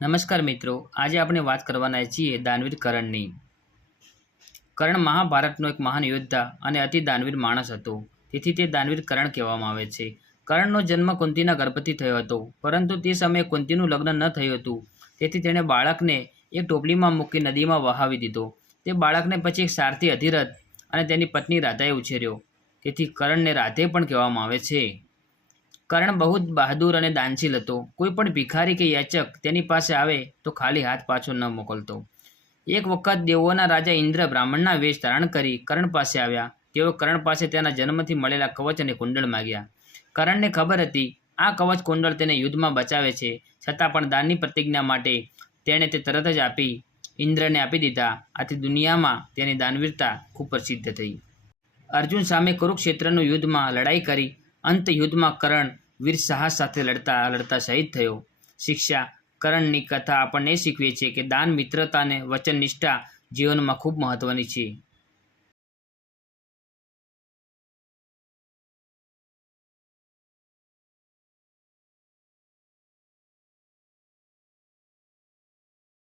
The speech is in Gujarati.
નમસ્કાર મિત્રો, આજે આપણે વાત કરવાના છીએ દાનવીર કર્ણની। કર્ણ મહાભારતનો એક મહાન યોદ્ધા અને અતિ દાનવીર માણસ હતો, તેથી તે દાનવીર કર્ણ કહેવામાં આવે છે। કર્ણનો જન્મ કુંતીના ગર્ભથી થયો હતો, પરંતુ તે સમયે કુંતીનું લગ્ન ન થયું હતું, તેથી તેણે બાળકને એક ટોપલીમાં મૂકી નદીમાં વહાવી દીધો। તે બાળકને પછી એક સારથી અધિરથ અને તેની પત્ની રાધાએ ઉછેર્યો, તેથી કર્ણને રાધે પણ કહેવામાં આવે છે। કર્ણ બહુ જ બહાદુર અને દાનશીલ હતો। કોઈ પણ ભિખારી કે યાચક તેની પાસે આવે તો ખાલી હાથ પાછો ન મોકલતો। એક વખત દેવોના રાજા ઇન્દ્ર બ્રાહ્મણના વેશ ધારણ કરી કર્ણ પાસે આવ્યા। તેઓ કર્ણ પાસે તેના જન્મથી મળેલા કવચ અને કુંડળ માગ્યા। કર્ણને ખબર હતી આ કવચ કુંડળ તેને યુદ્ધમાં બચાવે છે, છતાં પણ દાનની પ્રતિજ્ઞા માટે તેણે તે તરત જ ઇન્દ્રને આપી દીધા। આથી દુનિયામાં તેની દાનવીરતા ખૂબ પ્રસિદ્ધ થઈ। અર્જુન સામે કુરુક્ષેત્રનું યુદ્ધમાં લડાઈ કરી અંત યુદ્ધમાં કર્ણ વીર સાહસ સાથે લડતા લડતા શહીદ થયો। શિક્ષા: કર્ણની કથા આપણને શીખવે છે કે દાન, મિત્રતા અને વચનનિષ્ઠા જીવનમાં ખૂબ મહત્વની છે।